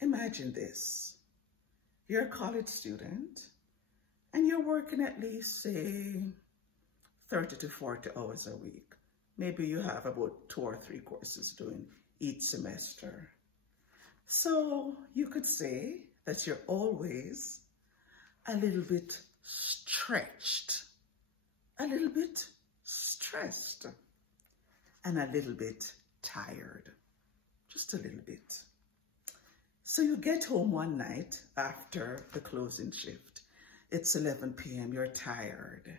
Imagine this. You're a college student and you're working at least, say, 30 to 40 hours a week. Maybe you have about 2 or 3 courses doing each semester. So you could say that you're always a little bit stretched, a little bit stressed, and a little bit tired, just a little bit. So you get home one night after the closing shift. It's 11 p.m., you're tired,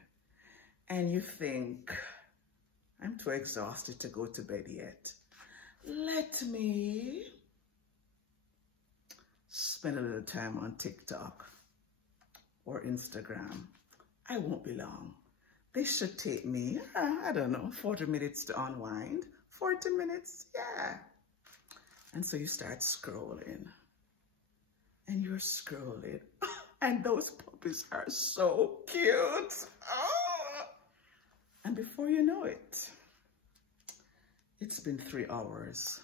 and you think, I'm too exhausted to go to bed yet. Let me spend a little time on TikTok or Instagram. I won't be long. This should take me, I don't know, 40 minutes to unwind. 40 minutes, yeah. And so you start scrolling. And you're scrolling. And those puppies are so cute. Oh. And before you know it, it's been 3 hours.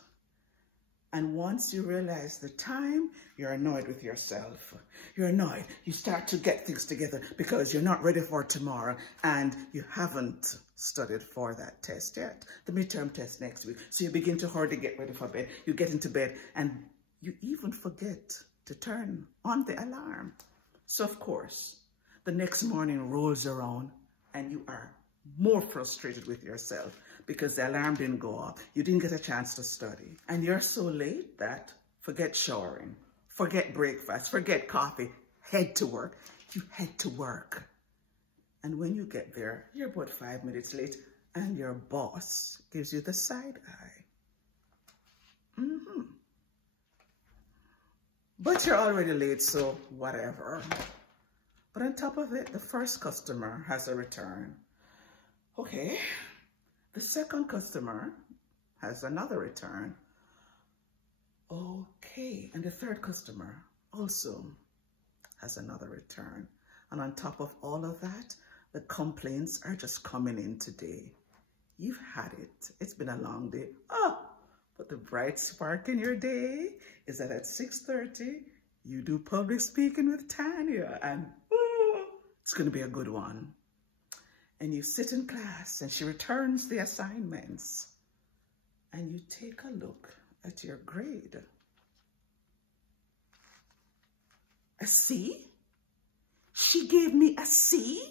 And once you realize the time, you're annoyed with yourself. You're annoyed. You start to get things together because you're not ready for tomorrow and you haven't studied for that test yet, the midterm test next week. So you begin to hurry to get ready for bed. You get into bed and you even forget to turn on the alarm. So of course, the next morning rolls around and you are more frustrated with yourself because the alarm didn't go off. You didn't get a chance to study. And you're so late that forget showering, forget breakfast, forget coffee, head to work. You head to work. And when you get there, you're about 5 minutes late and your boss gives you the side eye. But you're already late, so whatever. But on top of it, the first customer has a return. Okay. The second customer has another return. Okay. And the third customer also has another return. And on top of all of that, the complaints are just coming in today. You've had it. It's been a long day. Oh, but the bright spark in your day is that at 6:30, you do public speaking with Tanya. And it's going to be a good one. And you sit in class and she returns the assignments and you take a look at your grade. A C? She gave me a C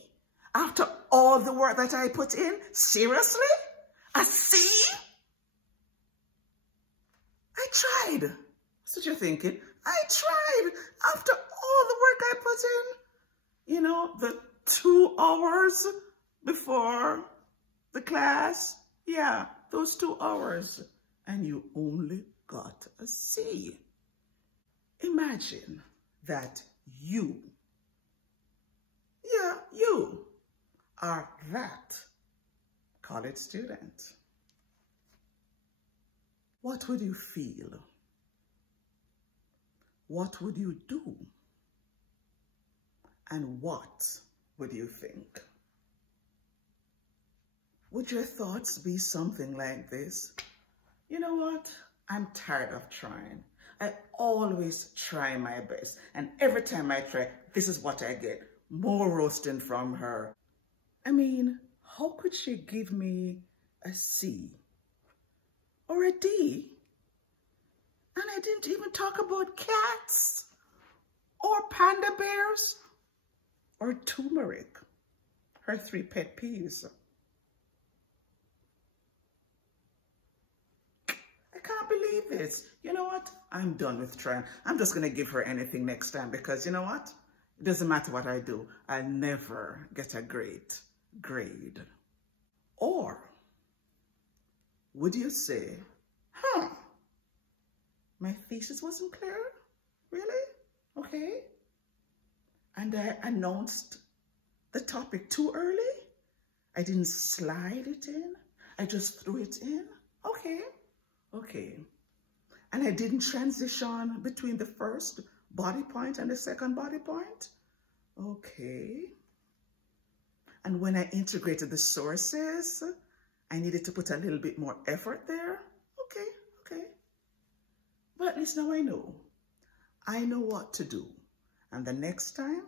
after all the work that I put in? Seriously? A C? I tried. That's what you're thinking. I tried after all the work I put in. You know, the 2 hours before the class. Yeah, those 2 hours. And you only got a C. Imagine that you are that college student. What would you feel? What would you do? And what would you think? Would your thoughts be something like this? You know what? I'm tired of trying. I always try my best. And every time I try, this is what I get. More roasting from her. I mean, how could she give me a C or a D? And I didn't even talk about cats or panda bears or turmeric, her 3 pet peeves. I can't believe this. You know what? I'm done with trying. I'm just going to give her anything next time because you know what? It doesn't matter what I do. I'll never get a great grade. Or would you say, my thesis wasn't clear? Really? Okay. And I announced the topic too early? I didn't slide it in? I just threw it in? Okay. Okay. And I didn't transition between the first body point and the second body point? Okay. And when I integrated the sources, I needed to put a little bit more effort there? Okay, okay. But at least now I know. I know what to do. And the next time,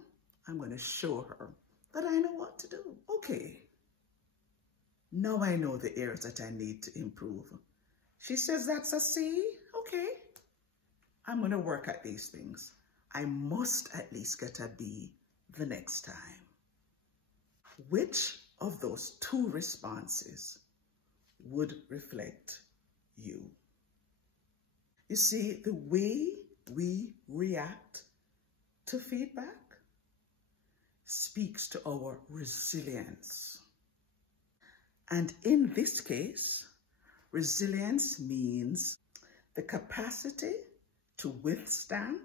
I'm going to show her that I know what to do. Okay. Now I know the areas that I need to improve. She says that's a C. Okay. I'm going to work at these things. I must at least get a B the next time. Which of those two responses would reflect you? You see, the way we react to feedback speaks to our resilience. And in this case, resilience means the capacity to withstand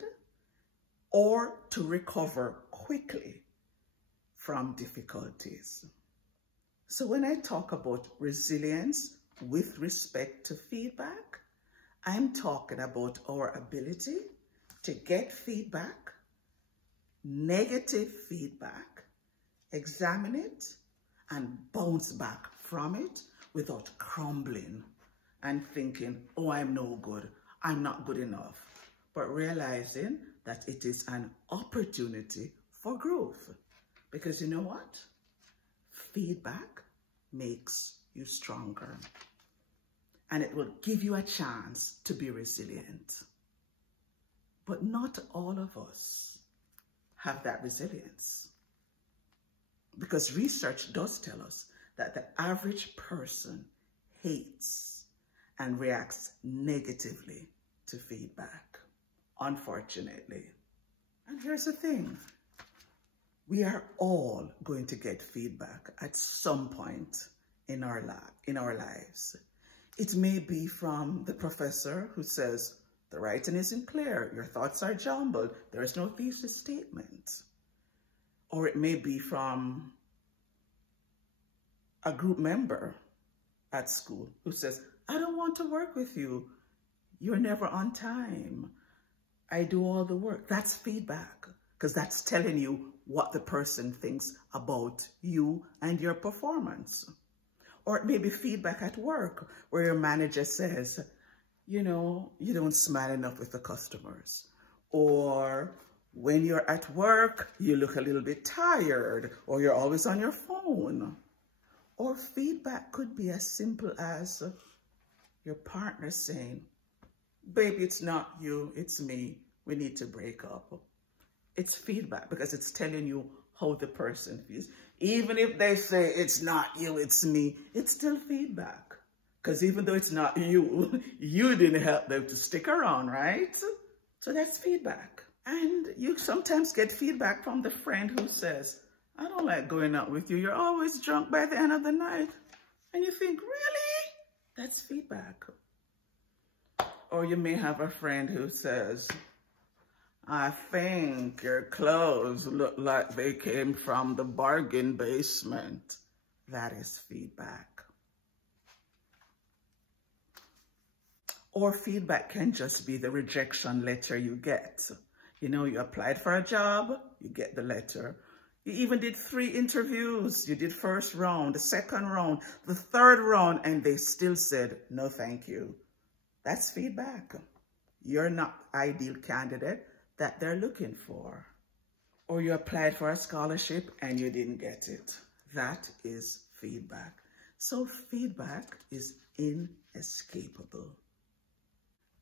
or to recover quickly from difficulties. So when I talk about resilience with respect to feedback, I'm talking about our ability to get feedback, negative feedback, examine it, and bounce back from it without crumbling and thinking, oh, I'm no good, I'm not good enough, but realizing that it is an opportunity for growth. Because you know what? Feedback makes you stronger, and it will give you a chance to be resilient. But not all of us have that resilience, because research does tell us that the average person hates and reacts negatively to feedback, unfortunately. And here's the thing. We are all going to get feedback at some point in our lives. It may be from the professor who says, the writing isn't clear, your thoughts are jumbled, there is no thesis statement. Or it may be from a group member at school who says, I don't want to work with you, you're never on time, I do all the work. That's feedback, because that's telling you what the person thinks about you and your performance. Or it may be feedback at work where your manager says, you know, you don't smile enough with the customers. Or when you're at work, you look a little bit tired, or you're always on your phone. Or feedback could be as simple as your partner saying, baby, it's not you, it's me. We need to break up. It's feedback because it's telling you how the person feels. Even if they say it's not you, it's me, it's still feedback. Because even though it's not you, you didn't help them to stick around, right? So that's feedback. And you sometimes get feedback from the friend who says, I don't like going out with you. You're always drunk by the end of the night. And you think, really? That's feedback. Or you may have a friend who says, I think your clothes look like they came from the bargain basement. That is feedback. Or feedback can just be the rejection letter you get. You know, you applied for a job, you get the letter. You even did 3 interviews. You did first round, the second round, the third round, and they still said, no, thank you. That's feedback. You're not ideal candidate that they're looking for. Or you applied for a scholarship and you didn't get it. That is feedback. So feedback is inescapable.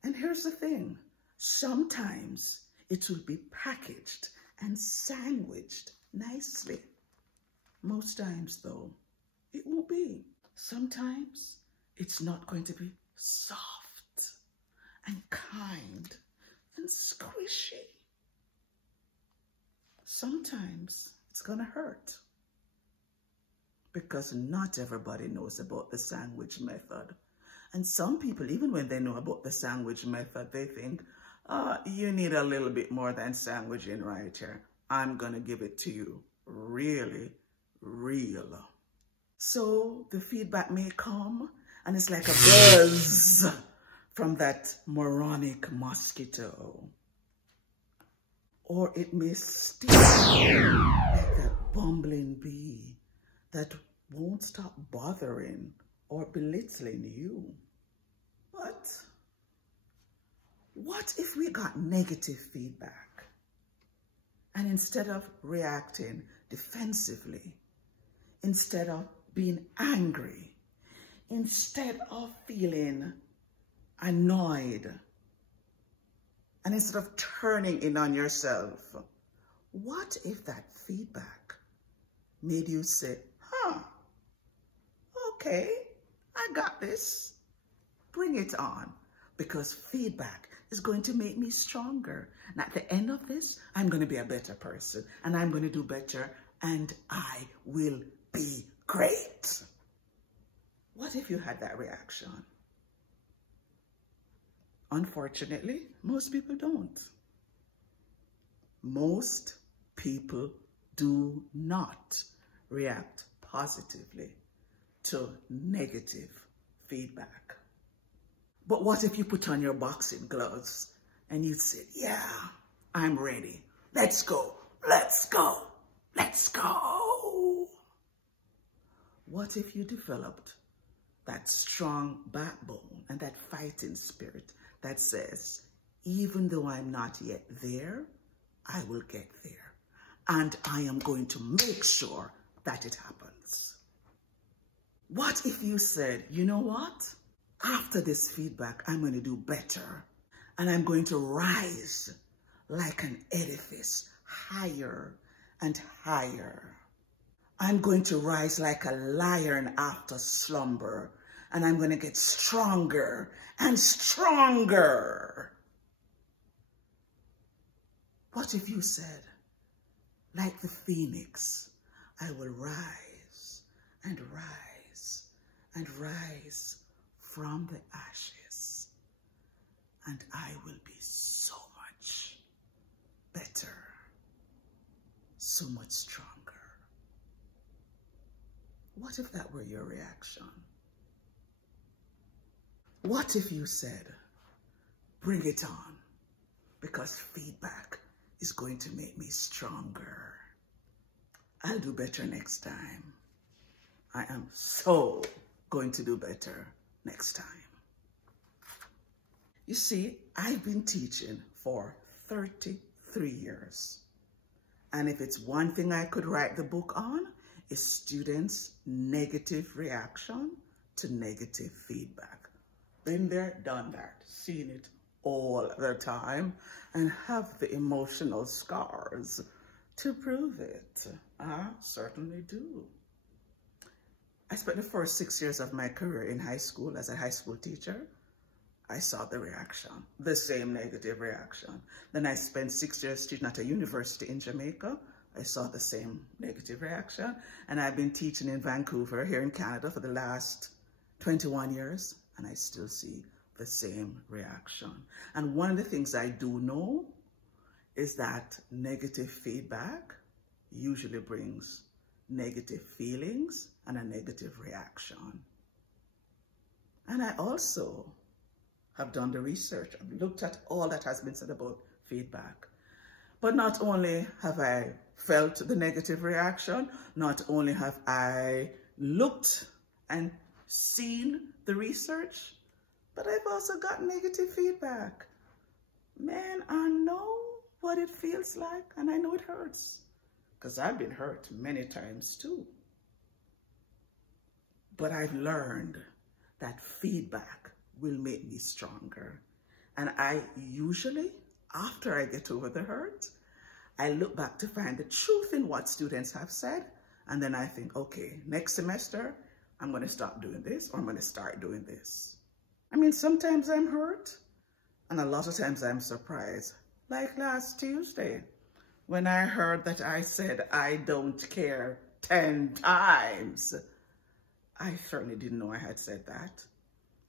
And here's the thing. Sometimes it will be packaged and sandwiched nicely. Most times, though, it won't be. Sometimes it's not going to be soft and kind and squishy. Sometimes it's gonna hurt, because not everybody knows about the sandwich method. And some people, even when they know about the sandwich method, they think, you need a little bit more than sandwiching right here. I'm gonna give it to you really real. So the feedback may come and it's like a buzz from that moronic mosquito. Or it may sting like that bumbling bee that won't stop bothering or belittling you. But What if we got negative feedback? And instead of reacting defensively, instead of being angry, instead of feeling annoyed, and instead of turning in on yourself, what if that feedback made you say, okay, I got this, bring it on, because feedback is going to make me stronger. And at the end of this, I'm going to be a better person, and I'm going to do better, and I will be great. What if you had that reaction? Unfortunately, most people don't. Most people do not react positively to negative feedback. But what if you put on your boxing gloves and you said, yeah, I'm ready. Let's go, let's go, let's go. What if you developed that strong backbone and that fighting spirit that says, even though I'm not yet there, I will get there. And I am going to make sure that it happens. What if you said, you know what? After this feedback, I'm going to do better. And I'm going to rise like an edifice, higher and higher. I'm going to rise like a lion after slumber. And I'm going to get stronger and stronger. What if you said, like the phoenix, I will rise and rise and rise from the ashes, and I will be so much better, so much stronger. What if that were your reaction? What if you said, bring it on, because feedback is going to make me stronger. I'll do better next time. I am so going to do better next time. You see, I've been teaching for 33 years. And if it's one thing I could write the book on, is students' negative reaction to negative feedback. Been there, done that, seen it all the time, and have the emotional scars to prove it. I certainly do. I spent the first 6 years of my career in high school as a high school teacher. I saw the reaction, the same negative reaction. Then I spent 6 years teaching at a university in Jamaica. I saw the same negative reaction. And I've been teaching in Vancouver here in Canada for the last 21 years, and I still see the same reaction. And one of the things I do know is that negative feedback usually brings negative feelings and a negative reaction. And I also have done the research. I've looked at all that has been said about feedback. But not only have I felt the negative reaction, not only have I looked and seen the research, but I've also got negative feedback. Man, I know what it feels like, and I know it hurts, because I've been hurt many times too. But I've learned that feedback will make me stronger. And I usually, after I get over the hurt, I look back to find the truth in what students have said, and then I think, okay, next semester, I'm going to stop doing this, or I'm going to start doing this. I mean, sometimes I'm hurt, and a lot of times I'm surprised. Like last Tuesday, when I heard that I said, I don't care 10 times. I certainly didn't know I had said that.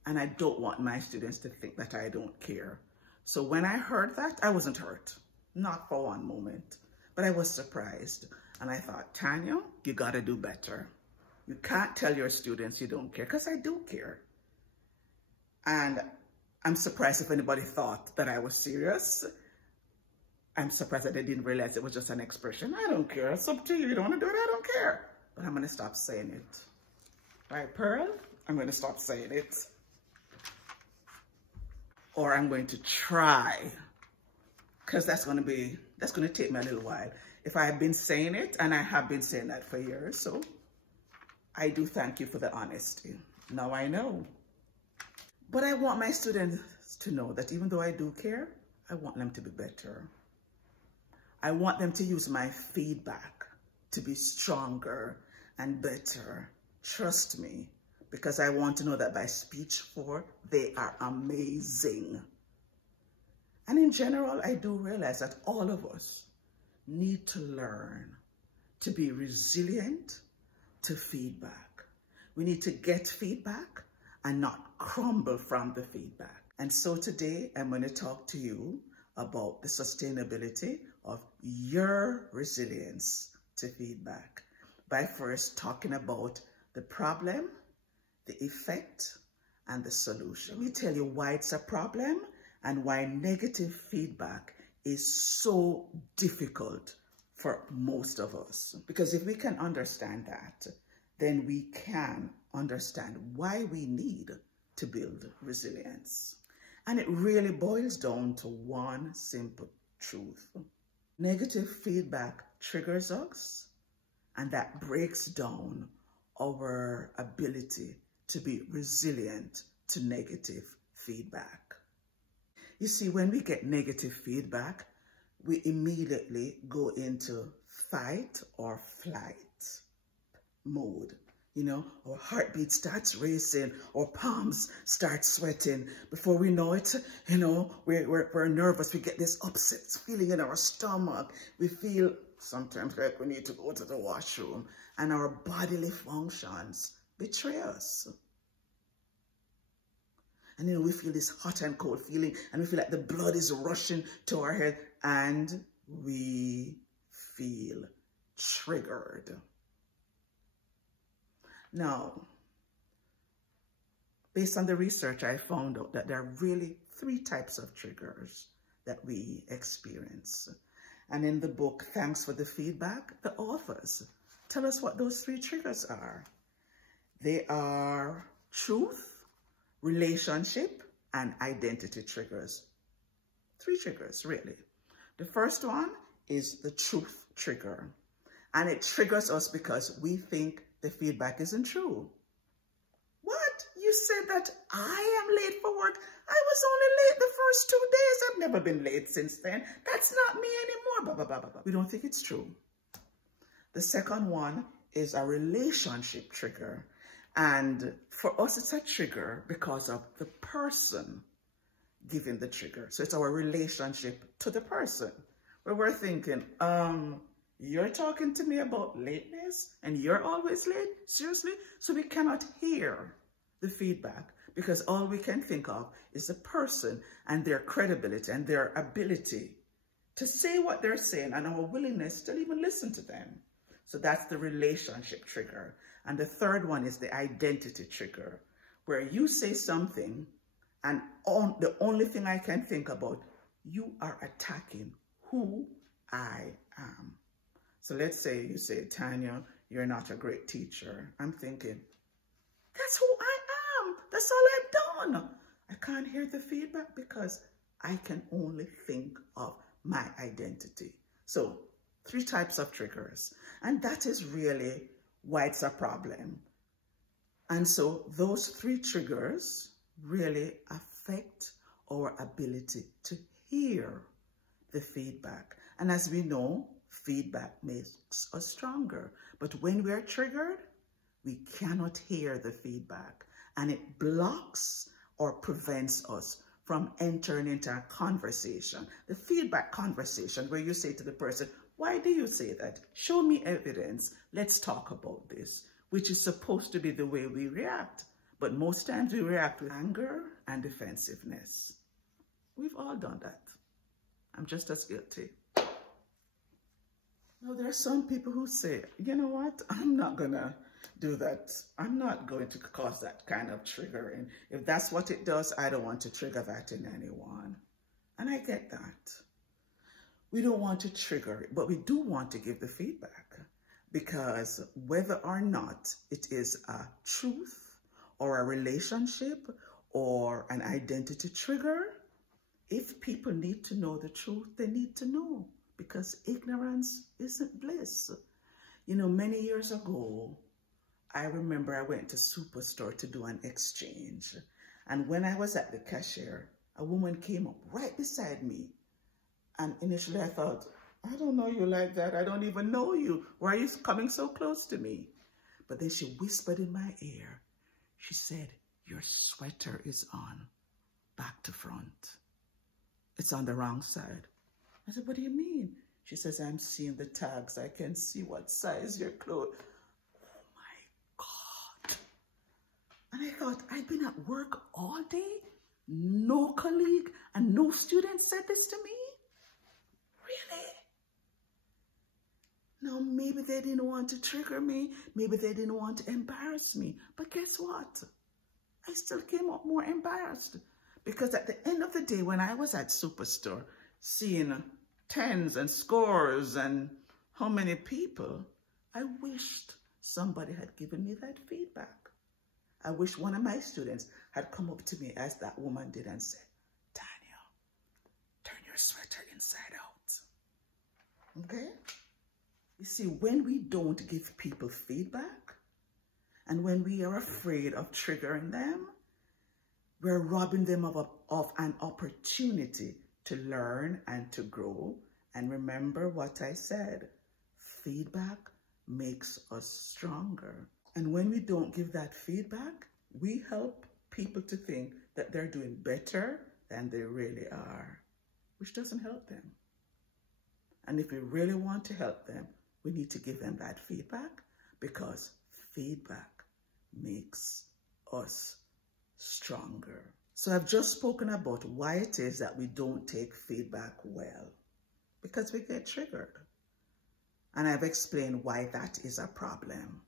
And I don't want my students to think that I don't care. So when I heard that, I wasn't hurt. Not for one moment. But I was surprised. And I thought, Tanya, you got to do better. You can't tell your students you don't care, because I do care. And I'm surprised if anybody thought that I was serious. I'm surprised that they didn't realize it was just an expression. I don't care. It's up to you. You don't want to do it? I don't care. But I'm going to stop saying it. Right, Pearl? I'm going to stop saying it. or I'm going to try, because that's going to take me a little while. If I have been saying it, and I have been saying that for years, so I do thank you for the honesty. Now I know. But I want my students to know that even though I do care, I want them to be better. I want them to use my feedback to be stronger and better. Trust me, because I want to know that by speech 4, they are amazing. And in general, I do realize that all of us need to learn to be resilient to feedback. We need to get feedback and not crumble from the feedback. And so today I'm going to talk to you about the sustainability of your resilience to feedback by first talking about the problem, the effect, and the solution. Let me tell you why it's a problem and why negative feedback is so difficult for most of us. Because if we can understand that, then we can understand why we need to build resilience. And it really boils down to one simple truth. Negative feedback triggers us, and that breaks down our ability to be resilient to negative feedback. You see, when we get negative feedback, we immediately go into fight or flight mode. You know, our heartbeat starts racing, our palms start sweating. Before we know it, you know, we're nervous. We get this upset feeling in our stomach. We feel sometimes like we need to go to the washroom, and our bodily functions betray us. And you know, we feel this hot and cold feeling, and we feel like the blood is rushing to our head, and we feel triggered. Now, based on the research, I found out that there are really 3 types of triggers that we experience. And in the book, Thanks for the Feedback, the authors tell us what those 3 triggers are. They are truth, relationship, and identity triggers. 3 triggers, really. The first one is the truth trigger. And it triggers us because we think the feedback isn't true. What? You said that I am late for work. I was only late the first 2 days. I've never been late since then. That's not me anymore. Blah, blah, blah, blah, blah. We don't think it's true. The second one is a relationship trigger. And for us, it's a trigger because of the person giving the trigger. So it's our relationship to the person, where we're thinking, you're talking to me about lateness and you're always late? Seriously? So we cannot hear the feedback because all we can think of is the person and their credibility and their ability to say what they're saying and our willingness to even listen to them. So that's the relationship trigger. And the third one is the identity trigger, where you say something and the only thing I can think about, you are attacking who I am. So let's say you say, Tanya, you're not a great teacher. I'm thinking, that's who I am. That's all I've done. I can't hear the feedback because I can only think of my identity. So 3 types of triggers. And that is really why it's a problem. And so those 3 triggers really affect our ability to hear the feedback. And as we know, feedback makes us stronger. But when we're triggered, we cannot hear the feedback. And it blocks or prevents us from entering into a conversation. The feedback conversation where you say to the person, why do you say that? Show me evidence. Let's talk about this, which is supposed to be the way we react. But most times we react with anger and defensiveness. We've all done that. I'm just as guilty. Now, there are some people who say, you know what, I'm not going to do that. I'm not going to cause that kind of triggering. If that's what it does, I don't want to trigger that in anyone. And I get that. We don't want to trigger it, but we do want to give the feedback, because whether or not it is a truth or a relationship or an identity trigger, if people need to know the truth, they need to know, because ignorance isn't bliss. You know, many years ago, I remember I went to Superstore to do an exchange. And when I was at the cashier, a woman came up right beside me. And initially I thought, I don't know you like that. I don't even know you. Why are you coming so close to me? But then she whispered in my ear. She said, your sweater is on back to front. It's on the wrong side. I said, what do you mean? She says, I'm seeing the tags. I can see what size your clothes. Oh my God. And I thought, I've been at work all day. No colleague and no student said this to me. Really? Now, maybe they didn't want to trigger me. Maybe they didn't want to embarrass me. But guess what? I still came up more embarrassed. Because at the end of the day, when I was at Superstore, seeing tens and scores and how many people, I wished somebody had given me that feedback. I wish one of my students had come up to me as that woman did and said, Tanya, turn your sweater inside out. Okay? You see, when we don't give people feedback, and when we are afraid of triggering them, we're robbing them of an opportunity to learn and to grow. And remember what I said, feedback makes us stronger. And when we don't give that feedback, we help people to think that they're doing better than they really are, which doesn't help them. And if we really want to help them, we need to give them that feedback, because feedback makes us stronger. So I've just spoken about why it is that we don't take feedback well, because we get triggered. And I've explained why that is a problem.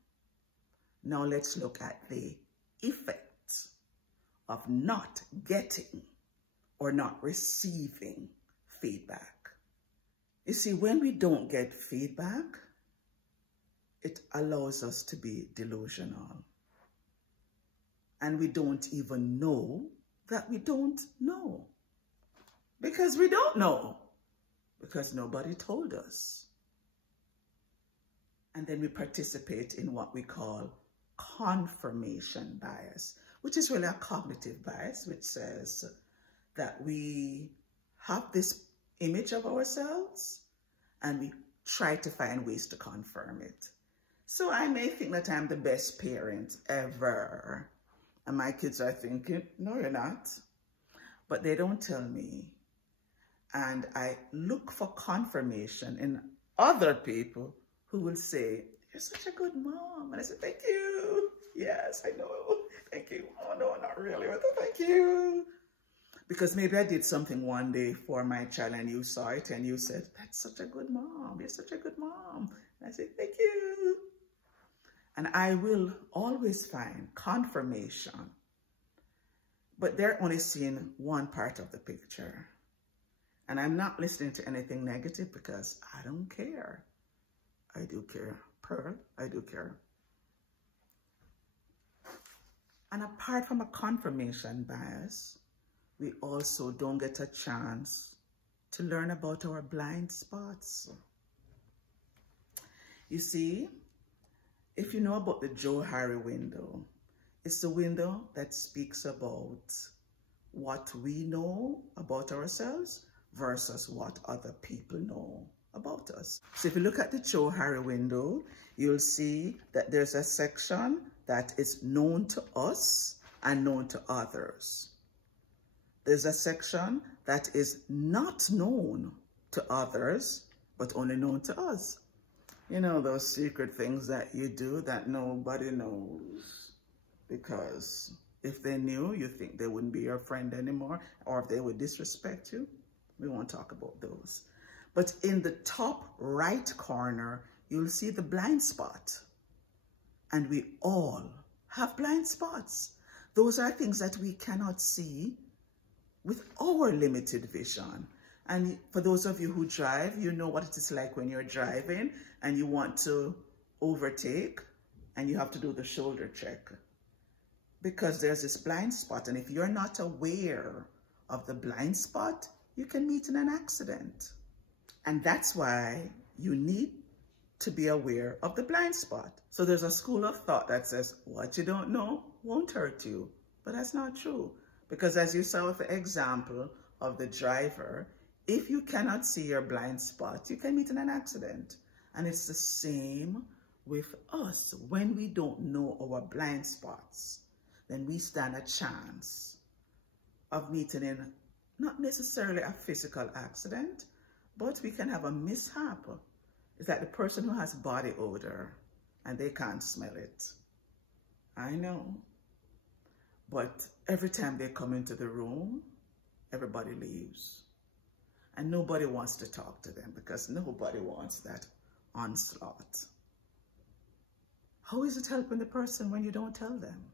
Now let's look at the effects of not getting or not receiving feedback. You see, when we don't get feedback, it allows us to be delusional. And we don't even know that we don't know. Because we don't know. Because nobody told us. And then we participate in what we call confirmation bias, which is really a cognitive bias, which says that we have this image of ourselves and we try to find ways to confirm it. So I may think that I'm the best parent ever. And my kids are thinking, no, you're not. But they don't tell me. And I look for confirmation in other people who will say, you're such a good mom. And I say, thank you. Yes, I know. Thank you. Oh, no, not really. But thank you. Because maybe I did something one day for my child and you saw it and you said, that's such a good mom. You're such a good mom. And I say, thank you. And I will always find confirmation. But they're only seeing one part of the picture. And I'm not listening to anything negative because I don't care. I do care. Pearl, I do care. And apart from a confirmation bias, we also don't get a chance to learn about our blind spots. You see, if you know about the Johari window, it's the window that speaks about what we know about ourselves versus what other people know about us. So if you look at the Johari window, you'll see that there's a section that is known to us and known to others. There's a section that is not known to others, but only known to us. You know, those secret things that you do that nobody knows. Because if they knew, you think they wouldn't be your friend anymore, or if they would disrespect you. We won't talk about those. But in the top right corner, you'll see the blind spot. And we all have blind spots. Those are things that we cannot see with our limited vision. And for those of you who drive, you know what it is like when you're driving and you want to overtake and you have to do the shoulder check. Because there's this blind spot. And if you're not aware of the blind spot, you can meet in an accident. And that's why you need to be aware of the blind spot. So there's a school of thought that says, what you don't know won't hurt you. But that's not true. Because as you saw with the example of the driver, if you cannot see your blind spot, you can meet in an accident. And it's the same with us. When we don't know our blind spots, then we stand a chance of meeting in not necessarily a physical accident, but we can have a mishap. It's like the person who has body odor and they can't smell it. I know. But every time they come into the room, everybody leaves. And nobody wants to talk to them because nobody wants that onslaught. How is it helping the person when you don't tell them?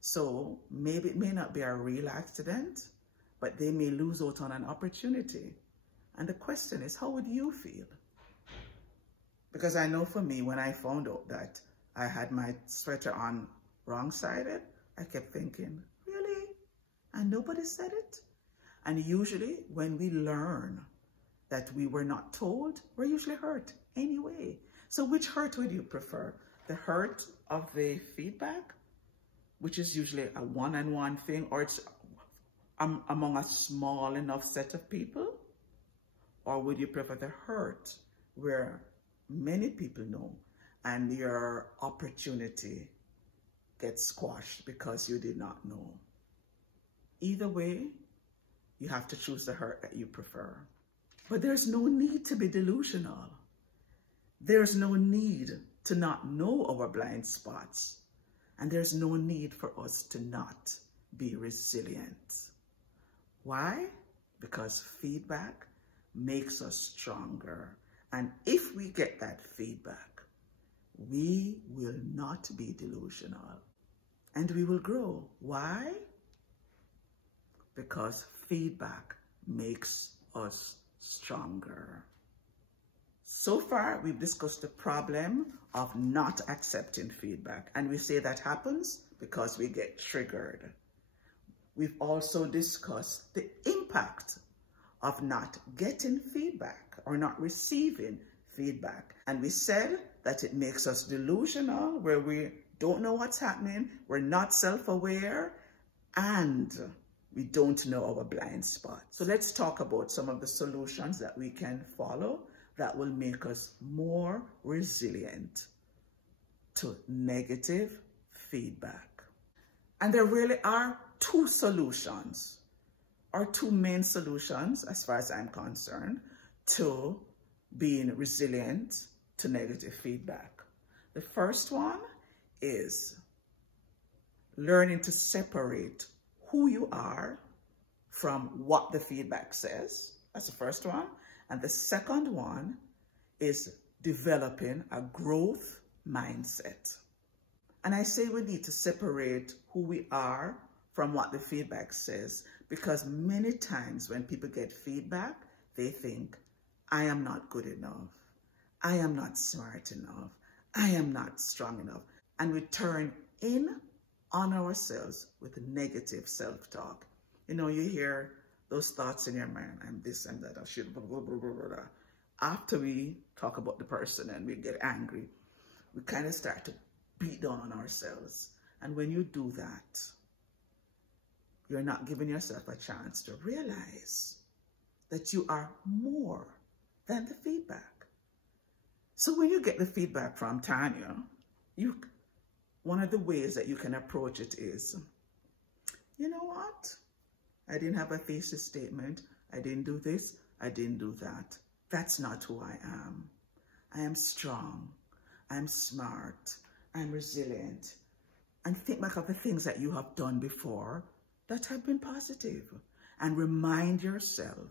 So maybe it may not be a real accident, but they may lose out on an opportunity. And the question is, how would you feel? Because I know for me, when I found out that I had my sweater on wrong-sided, I kept thinking, really? And nobody said it? And usually when we learn that we were not told, we're usually hurt anyway. So which hurt would you prefer? The hurt of the feedback, which is usually a one-on-one thing, or it's among a small enough set of people? Or would you prefer the hurt where many people know and your opportunity gets squashed because you did not know? Either way, you have to choose the hurt that you prefer. But there's no need to be delusional. There's no need to not know our blind spots. And there's no need for us to not be resilient. Why? Because feedback makes us stronger. And if we get that feedback, we will not be delusional. And we will grow. Why? Because feedback makes us stronger. So far, we've discussed the problem of not accepting feedback. And we say that happens because we get triggered. We've also discussed the impact of not getting feedback or not receiving feedback. And we said that it makes us delusional, where we don't know what's happening, we're not self-aware, and we don't know our blind spot. So let's talk about some of the solutions that we can follow that will make us more resilient to negative feedback. And there really are two solutions, or two main solutions, as far as I'm concerned, to being resilient to negative feedback. The first one is learning to separate who you are from what the feedback says. That's the first one. And the second one is developing a growth mindset. And I say we need to separate who we are from what the feedback says, because many times when people get feedback, they think, I am not good enough. I am not smart enough. I am not strong enough. And we turn in on ourselves with negative self-talk. You know, you hear those thoughts in your mind, I'm this and that, I should, blah, blah, blah, blah, blah. After we talk about the person and we get angry, we kind of start to beat down on ourselves. And when you do that, you're not giving yourself a chance to realize that you are more than the feedback. So when you get the feedback from Tanya, one of the ways that you can approach it is, you know what? I didn't have a thesis statement. I didn't do this. I didn't do that. That's not who I am. I am strong. I'm smart. I'm resilient. And think back of the things that you have done before that have been positive. And remind yourself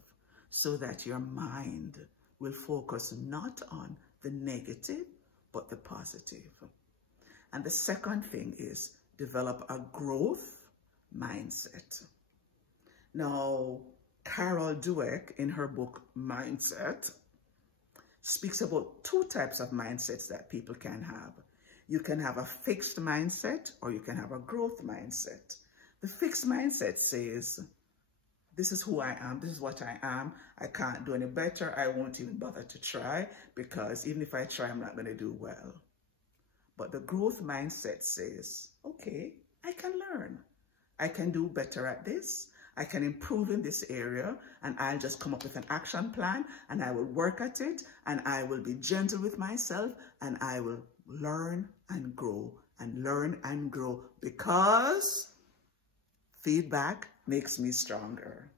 so that your mind will focus not on the negative, but the positive. And the second thing is develop a growth mindset. Now, Carol Dweck, in her book, Mindset, speaks about two types of mindsets that people can have. You can have a fixed mindset or you can have a growth mindset. The fixed mindset says, this is who I am, this is what I am, I can't do any better, I won't even bother to try, because even if I try, I'm not going to do well. But the growth mindset says, okay, I can learn. I can do better at this. I can improve in this area, and I'll just come up with an action plan, and I will work at it, and I will be gentle with myself, and I will learn and grow, because feedback makes me stronger.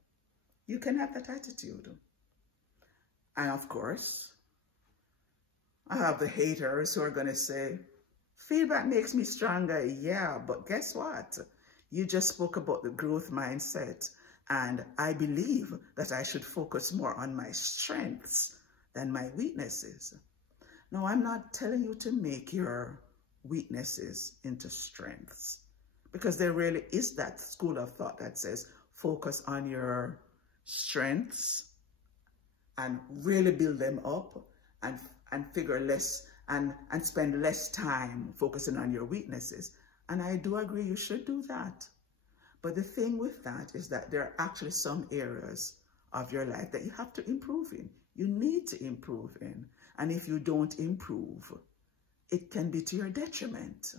You can have that attitude. And of course, I have the haters who are going to say, feedback makes me stronger. Yeah, but guess what? You just spoke about the growth mindset, and I believe that I should focus more on my strengths than my weaknesses. Now, I'm not telling you to make your weaknesses into strengths, because there really is that school of thought that says focus on your strengths and really build them up, and figure less and spend less time focusing on your weaknesses. And I do agree you should do that. But the thing with that is that there are actually some areas of your life that you have to improve in. You need to improve in. And if you don't improve, it can be to your detriment.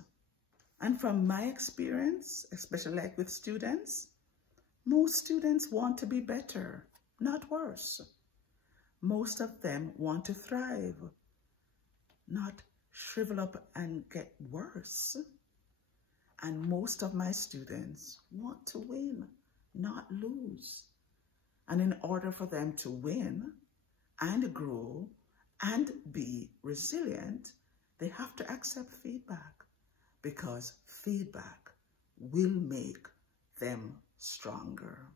And from my experience, especially like with students, most students want to be better, not worse. Most of them want to thrive, not shrivel up and get worse. And most of my students want to win, not lose. And in order for them to win and grow and be resilient, they have to accept feedback, because feedback will make them stronger.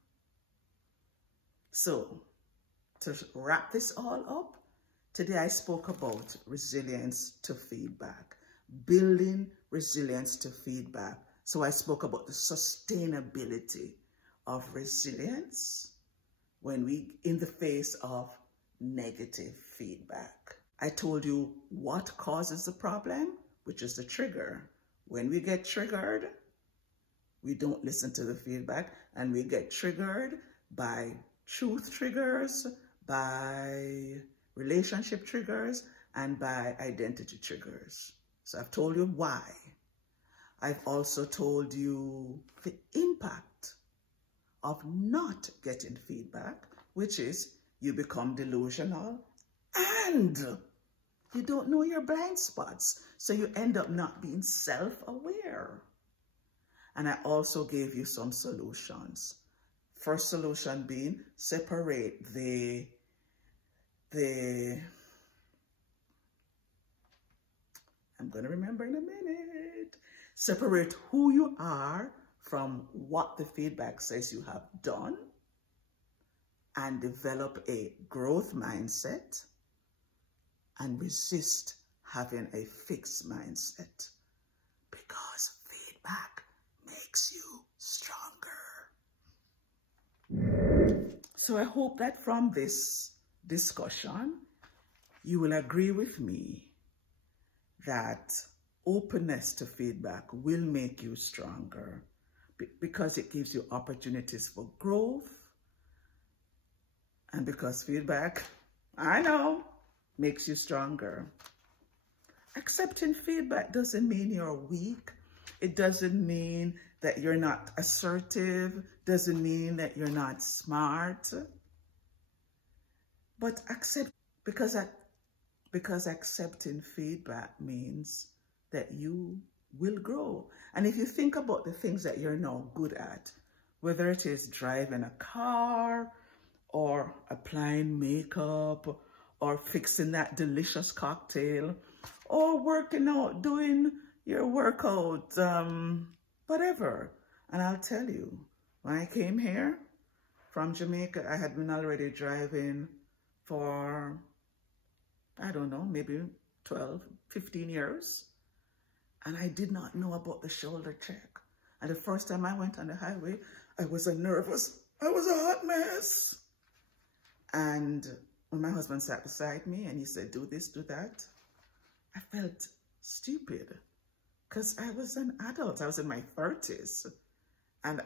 So, to wrap this all up, today I spoke about resilience to feedback, building resilience to feedback. So I spoke about the sustainability of resilience when in the face of negative feedback. I told you what causes the problem, which is the trigger. When we get triggered, we don't listen to the feedback, and we get triggered by truth triggers, by relationship triggers, and by identity triggers. So I've told you why. I've also told you the impact of not getting feedback, which is you become delusional and you don't know your blind spots. So you end up not being self-aware. And I also gave you some solutions. First solution being separate I'm going to remember in a minute. Separate who you are from what the feedback says you have done, and develop a growth mindset, and resist having a fixed mindset, because feedback makes you stronger. So I hope that from this discussion, you will agree with me that openness to feedback will make you stronger, because it gives you opportunities for growth, and because feedback, I know, makes you stronger. Accepting feedback doesn't mean you're weak. It doesn't mean that you're not assertive, doesn't mean that you're not smart. But because accepting feedback means that you will grow. And if you think about the things that you're now good at, whether it is driving a car, or applying makeup, or fixing that delicious cocktail, or working out, doing your workout, whatever. And I'll tell you, when I came here from Jamaica, I had been already driving for, I don't know, maybe 12, 15 years. And I did not know about the shoulder check. And the first time I went on the highway, I was nervous. I was a hot mess. And when my husband sat beside me and he said, do this, do that, I felt stupid, because I was an adult. I was in my 30s. And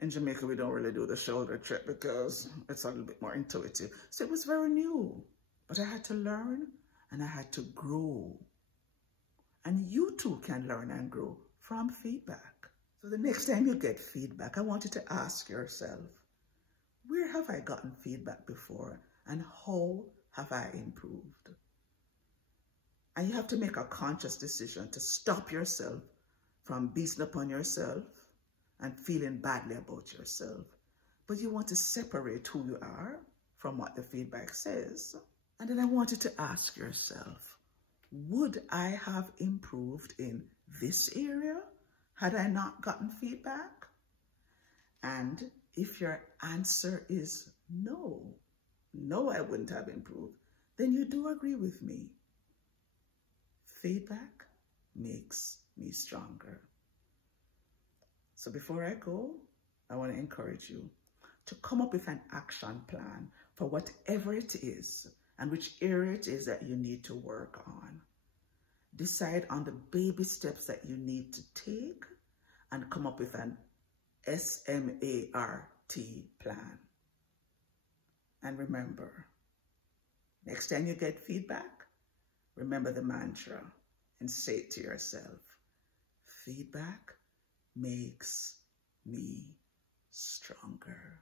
in Jamaica, we don't really do the shoulder trip because it's a little bit more intuitive. So it was very new, but I had to learn and I had to grow. And you too can learn and grow from feedback. So the next time you get feedback, I want you to ask yourself, where have I gotten feedback before and how have I improved? And you have to make a conscious decision to stop yourself from beating upon yourself and feeling badly about yourself. But you want to separate who you are from what the feedback says. And then I want you to ask yourself, would I have improved in this area had I not gotten feedback? And if your answer is no, I wouldn't have improved, then you do agree with me. Feedback makes me stronger. So before I go, I want to encourage you to come up with an action plan for whatever it is and which area it is that you need to work on. Decide on the baby steps that you need to take and come up with an SMART plan. And remember, next time you get feedback, remember the mantra and say it to yourself. Feedback makes me stronger.